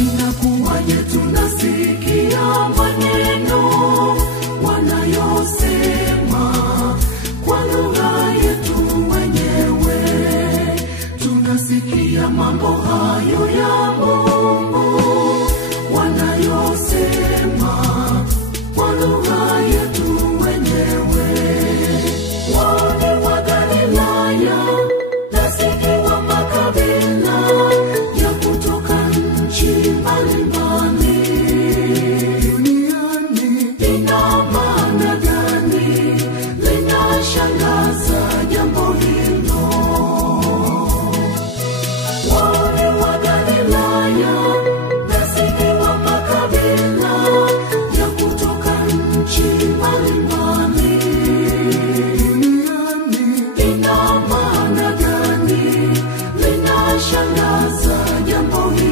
Inakuwaje tunasikia maneno wanayosema kwa lugha yetu wenyewe? Tunasikia mambo hayo ya Mungu wanayosema kwa lugha yetu wenyewe. Wale wa Galilaya, rafiki wa makabila ya kutoka nchi mbalimbali duniani, ina maana gani? Linashangaza jambo hilo. Wale wa Galilaya, rafiki wa makabila ya kutoka nchi mbalimbali duniani, ina maana gani? Linashangaza jambo hilo.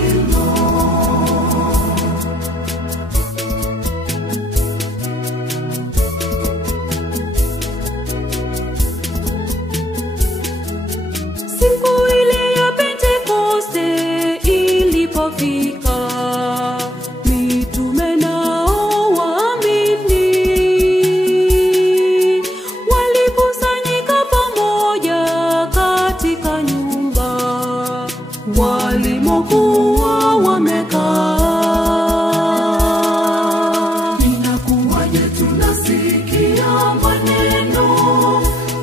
Siku ile ya Pentekoste ilipofika, mitume nao waamini walikusanyika pamoja katika nyumba walimokuwa wamekaa. Inakuwaje tunasikia maneno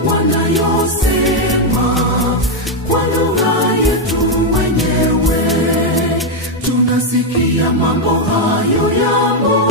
wanayosema kwa lugha yetu wenyewe? Tunasikia mambo hayo ya Mungu